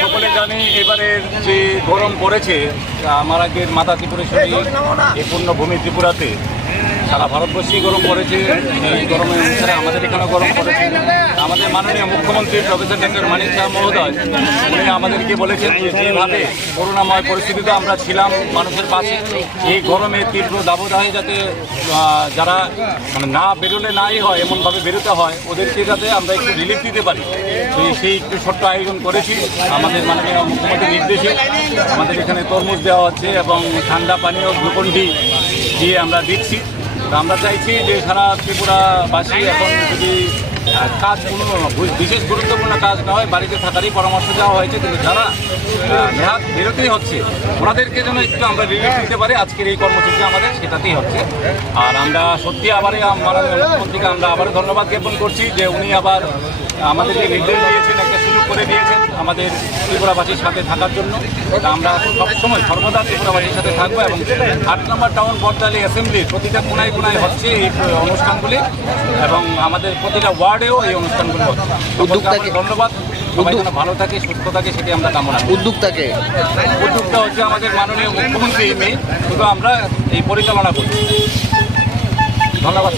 সকলে জানি এবারের যে গরম পড়েছে আমার আগের মাতা ত্রিপুরেশ্বরী এই পূর্ণভূমি ত্রিপুরাতে সারা ভারতবর্ষেই গরম পড়েছে। এই গরমের অনুসারে আমাদের এখানেও গরম পড়েছে। আমাদের মাননীয় মুখ্যমন্ত্রী প্রফেসর ডক্টর মানিক শাহ মহোদয়, উনি আমাদেরকে বলেছেন যে যেভাবে করোনাময় পরিস্থিতিতে আমরা ছিলাম মানুষের পাশে, এই গরমে তীব্র দাবদাহে যাতে যারা মানে না বেরোলে নাই হয়, এমনভাবে বেরোতে হয়, ওদেরকে যাতে আমরা একটু রিলিফ দিতে পারি। সেই একটু ছোট্ট আয়োজন করেছি। আমাদের মাননীয় মুখ্যমন্ত্রীর নির্দেশে আমাদের এখানে তরমুজ দেওয়া হচ্ছে এবং ঠান্ডা পানীয় গ্লুকন্ডি দিয়ে আমরা দিচ্ছি। আমরা চাইছি যে সারা ত্রিপুরাবাসী এখন যদি কাজ কোনো বিশেষ গুরুত্বপূর্ণ কাজ না হয় বাড়িতে থাকারই পরামর্শ দেওয়া হয়েছে কিন্তু যারা নেহাত বেরোতেই হচ্ছে। ওনাদেরকে যেন একটু আমরা রিলিফ দিতে পারি আজকের এই কর্মসূচি আমাদের সেটাতেই হচ্ছে। আর আমরা সত্যি আবার মাননীয় মুখ্যমন্ত্রীকে আমরা আবার ধন্যবাদ জ্ঞাপন করছি যে উনি আবার আমাদেরকে নির্দেশ দিয়েছেন করে দিয়েছেন আমাদের ত্রিপুরাবাসীর সাথে থাকার জন্য। আমরা সবসময় সর্বদা ত্রিপুরাবাসীর সাথে থাকব এবং আট নম্বর টাউন বর্তালি অ্যাসেম্বলির প্রতিটা কোনায় কোনায় হচ্ছে এই অনুষ্ঠানগুলি এবং আমাদের প্রতিটা ওয়ার্ডেও এই অনুষ্ঠানগুলি হচ্ছে। ধন্যবাদ। সবাই যেন ভালো থাকে সুস্থ থাকে সেটি আমরা কামনা করি। উদ্যোক্তাকে উদ্যোগটা হচ্ছে আমাদের মাননীয় মুখ্যমন্ত্রী মেয়ে। শুধু আমরা এই পরিচালনা করছি। ধন্যবাদ।